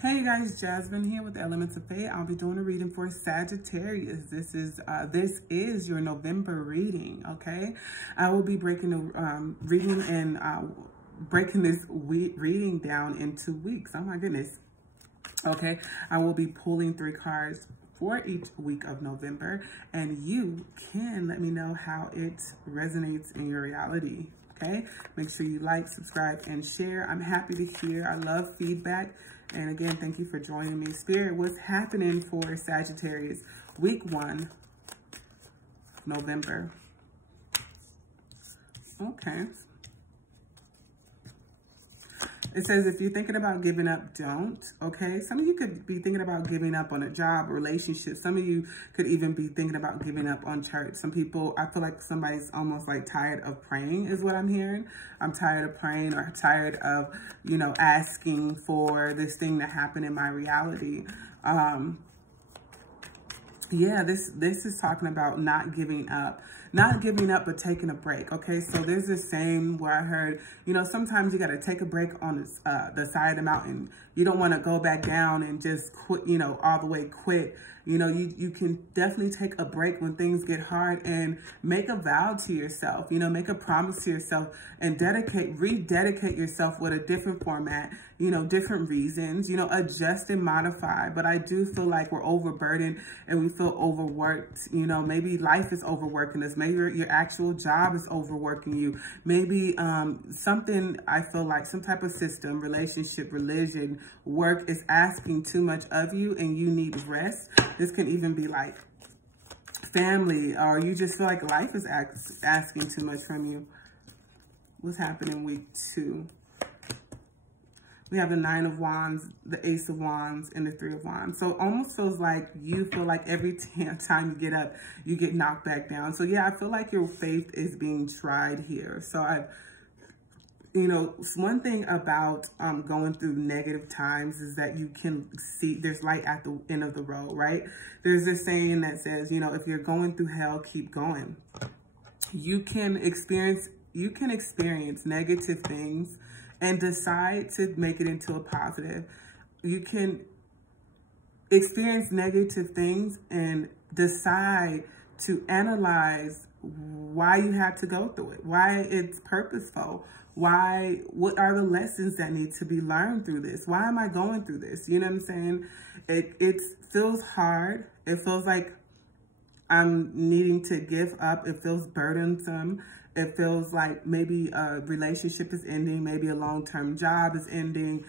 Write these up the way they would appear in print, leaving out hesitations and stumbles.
Hey you guys, Jasmine here with the Elements of Fate. I'll be doing a reading for Sagittarius. This is your November reading, okay? I will be breaking the reading and breaking this reading down in 2 weeks. Oh my goodness. Okay, I will be pulling 3 cards for each week of November, and you can let me know how it resonates in your reality. Okay, make sure you like, subscribe, and share. I'm happy to hear. I love feedback. And again, thank you for joining me. Spirit, what's happening for Sagittarius? Week 1, November. Okay. It says, if you're thinking about giving up, don't. Okay. Some of you could be thinking about giving up on a job, relationship. Some of you could even be thinking about giving up on church. Some people, I feel like somebody's almost like tired of praying is what I'm hearing. I'm tired of praying, or tired of, you know, asking for this thing to happen in my reality. Yeah, this is talking about not giving up. Not giving up, but taking a break, okay? So there's this saying where I heard, you know, sometimes you got to take a break on the side of the mountain. You don't want to go back down and just quit, you know, all the way quit. You know, you can definitely take a break when things get hard and make a vow to yourself, you know, make a promise to yourself and rededicate yourself with a different format, you know, different reasons, you know, adjust and modify. But I do feel like we're overburdened and we feel overworked. You know, maybe life is overworking us. Maybe your actual job is overworking you. Maybe something, I feel like some type of system, relationship, religion, work is asking too much of you and you need rest. This can even be like family, or you just feel like life is asking too much from you. What's happening week 2? We have the 9 of Wands, the Ace of Wands, and the 3 of Wands. So it almost feels like you feel like every time you get up, you get knocked back down. So yeah, I feel like your faith is being tried here. So you know, one thing about going through negative times is that you can see there's light at the end of the road, right? There's this saying that says, you know, if you're going through hell, keep going. You can experience negative things and decide to make it into a positive. You can experience negative things and decide to analyze why you had to go through it, why it's purposeful, what are the lessons that need to be learned through this? Why am I going through this? You know what I'm saying? It feels hard. It feels like I'm needing to give up. It feels burdensome. It feels like maybe a relationship is ending. Maybe a long-term job is ending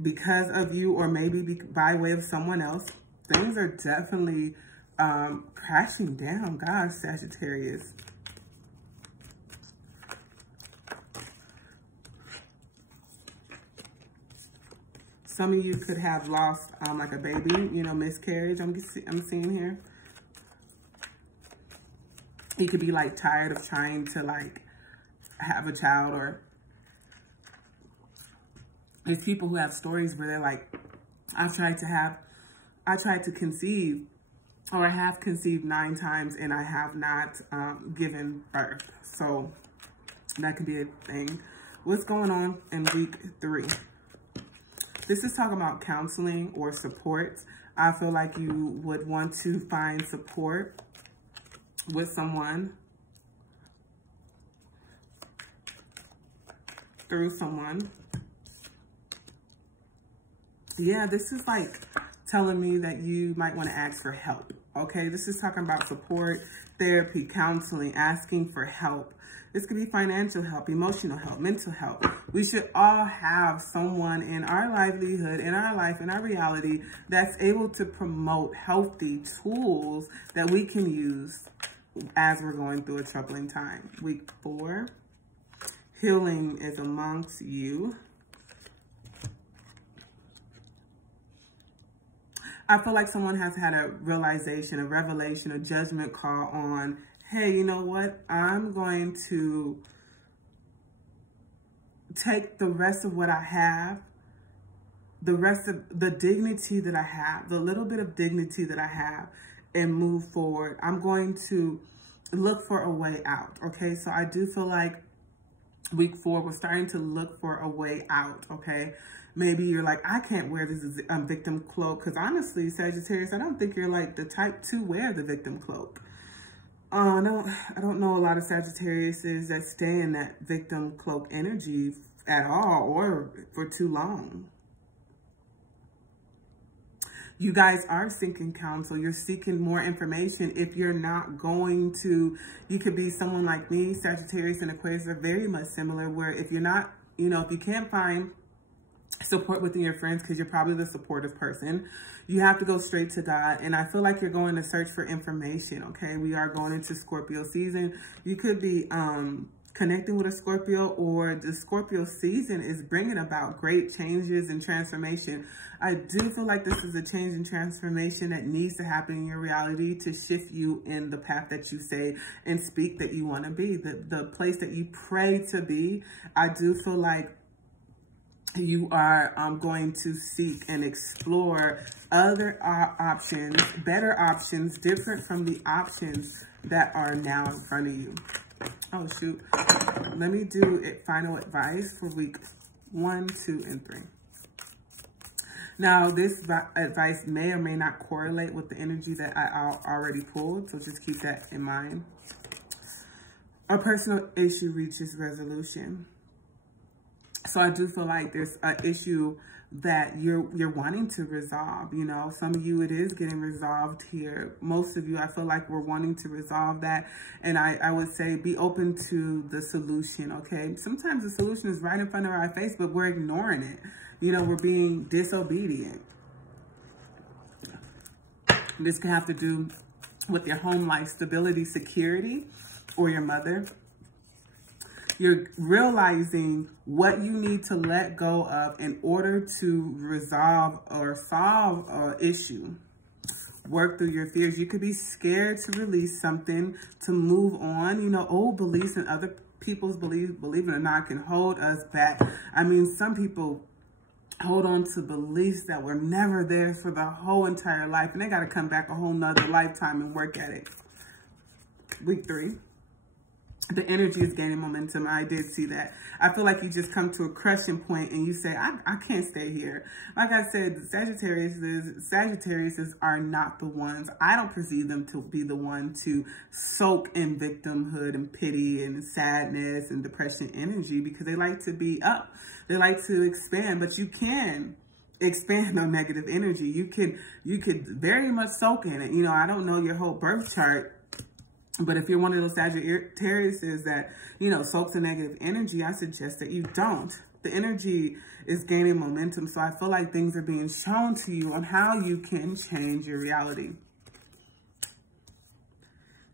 because of you, or maybe by way of someone else. Things are definitely crashing down. Gosh, Sagittarius. Some of you could have lost like a baby, you know, miscarriage. I'm seeing here. You could be like tired of trying to like have a child, or there's people who have stories where they're like, I tried to conceive, or I have conceived 9 times and I have not given birth. So that could be a thing. What's going on in week 3? This is talking about counseling or support. I feel like you would want to find support with someone, through someone. Yeah, this is like telling me that you might want to ask for help. Okay, this is talking about support, therapy, counseling, asking for help. This could be financial help, emotional help, mental help. We should all have someone in our livelihood, in our life, in our reality, that's able to promote healthy tools that we can use as we're going through a troubling time. Week 4, healing is amongst you. I feel like someone has had a realization, a revelation, a judgment call on, hey, you know what? I'm going to take the rest of what I have, the rest of the dignity that I have, the little bit of dignity that I have, and move forward. I'm going to look for a way out, okay? So I do feel like Week 4, we're starting to look for a way out, okay? Maybe you're like, I can't wear this victim cloak, because honestly, Sagittarius, I don't think you're like the type to wear the victim cloak. I don't know a lot of Sagittariuses that stay in that victim cloak energy at all or for too long. You guys are seeking counsel. You're seeking more information. If you're not going to, you could be someone like me. Sagittarius and Aquarius are very much similar, where if you're not, you know, if you can't find support within your friends, because you're probably the supportive person, you have to go straight to God. And I feel like you're going to search for information, okay? We are going into Scorpio season. You could be connecting with a Scorpio, or the Scorpio season is bringing about great changes and transformation. I do feel like this is a change and transformation that needs to happen in your reality to shift you in the path that you say and speak that you want to be, the place that you pray to be. I do feel like you are going to seek and explore other options, better options, different from the options that are now in front of you. Oh, shoot. Let me do final advice for week 1, 2, and 3. Now, this advice may or may not correlate with the energy that I already pulled, so just keep that in mind. A personal issue reaches resolution. So I do feel like there's an issue that you're wanting to resolve. You know, some of you, it is getting resolved here. Most of you, I feel like we're wanting to resolve that. And I would say be open to the solution, okay? Sometimes the solution is right in front of our face, but we're ignoring it. You know, we're being disobedient. This can have to do with your home life stability, security, or your mother. You're realizing what you need to let go of in order to resolve or solve an issue. Work through your fears. You could be scared to release something, to move on. You know, old beliefs and other people's beliefs, believe it or not, can hold us back. I mean, some people hold on to beliefs that were never there for the whole entire life, and they got to come back a whole nother lifetime and work at it. Week 3. The energy is gaining momentum. I did see that. I feel like you just come to a crushing point and you say, I can't stay here. Like I said, Sagittariuses are not the ones. I don't perceive them to be the one to soak in victimhood and pity and sadness and depression energy, because they like to be up. They like to expand, but you can expand on negative energy. You could very much soak in it. You know, I don't know your whole birth chart, but if you're one of those Sagittariuses that, you know, soaks in negative energy, I suggest that you don't. The energy is gaining momentum, so I feel like things are being shown to you on how you can change your reality.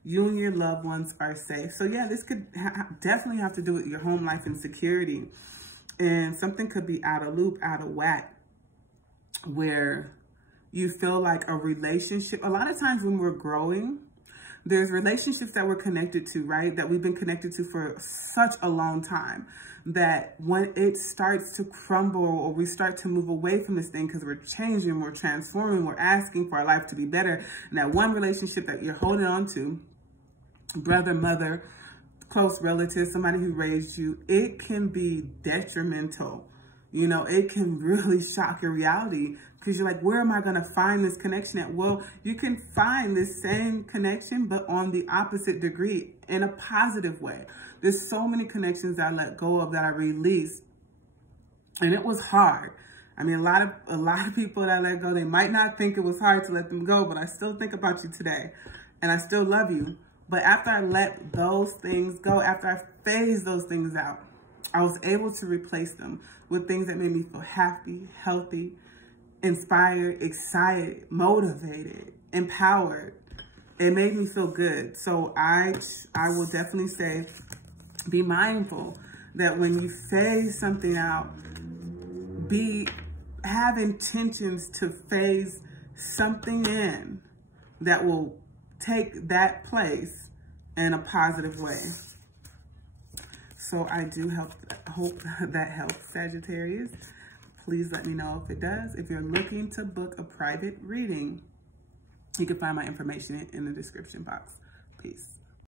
You and your loved ones are safe. So yeah, this could definitely have to do with your home life and security. And something could be out of loop, out of whack, where you feel like a relationship. A lot of times when we're growing, there's relationships that we're connected to, right? That we've been connected to for such a long time, that when it starts to crumble or we start to move away from this thing because we're changing, we're transforming, we're asking for our life to be better. And that one relationship that you're holding on to, brother, mother, close relative, somebody who raised you, it can be detrimental. You know, it can really shock your reality, because you're like, where am I going to find this connection at? Well, you can find this same connection, but on the opposite degree, in a positive way. There's so many connections that I let go of, that I released, and it was hard. I mean, a lot of people that I let go, they might not think it was hard to let them go, but I still think about you today, and I still love you. But after I let those things go, after I phased those things out, I was able to replace them with things that made me feel happy, healthy, inspired, excited, motivated, empowered. It made me feel good. So I will definitely say, be mindful that when you phase something out, have intentions to phase something in that will take that place in a positive way. So I do hope that helps, Sagittarius. Please let me know if it does. If you're looking to book a private reading, you can find my information in the description box. Peace.